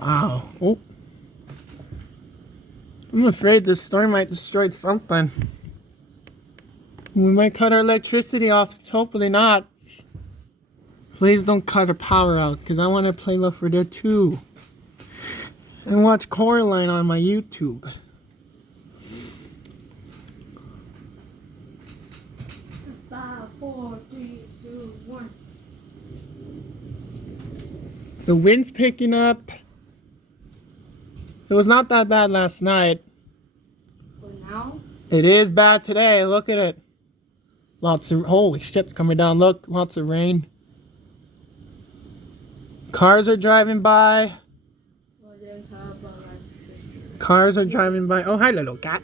Wow. Oh. I'm afraid this storm might destroy something. We might cut our electricity off. Hopefully not. Please don't cut our power out, because I want to play Left 4 Dead 2. And watch Coraline on my YouTube. 5, 4, 3, 2, 1. The wind's picking up. It was not that bad last night. For now? It is bad today. Look at it. Lots of, holy shit's coming down. Look, lots of rain. Cars are driving by. Cars are driving by. Oh, hi, little cat.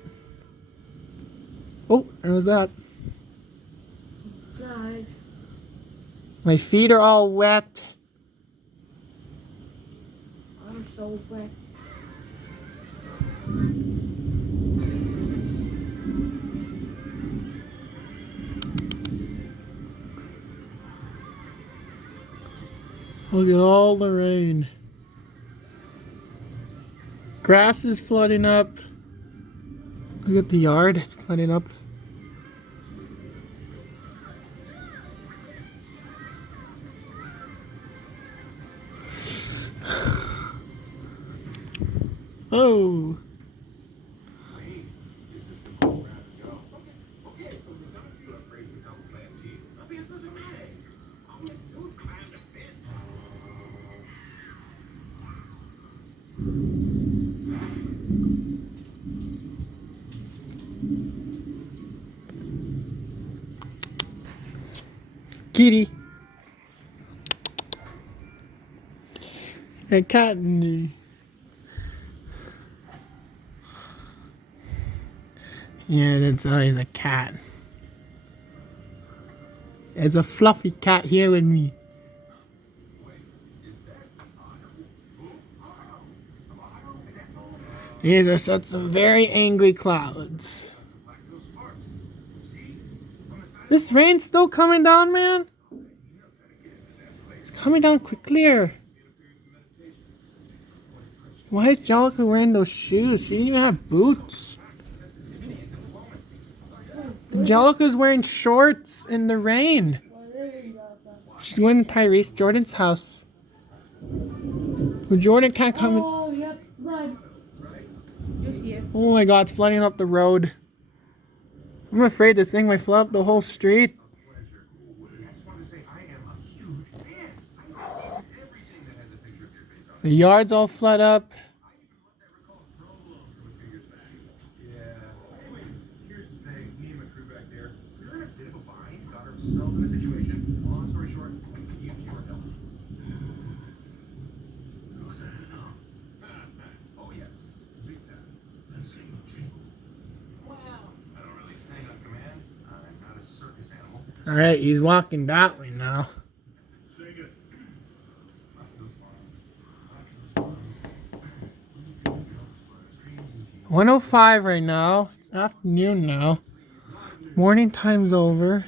Oh, there was that. God. My feet are all wet. I'm so wet. Look at all the rain. Grass is flooding up. Look at the yard, it's flooding up. Oh. Kitty. A cat. Yeah, that's always a cat. There's a fluffy cat here with me. These are some very angry clouds. This rain's still coming down, man. It's coming down quickly. Why is Jellica wearing those shoes? She didn't even have boots. Jellica's wearing shorts in the rain. She's going to Tyrese Jordan's house. But Jordan can't come in. Oh, yep, flood. You see it. Oh my god, it's flooding up the road. I'm afraid this thing might flood up the whole street. The yard's all flood up. Alright, he's walking that way now. 1:05 right now. It's afternoon now. Morning time's over.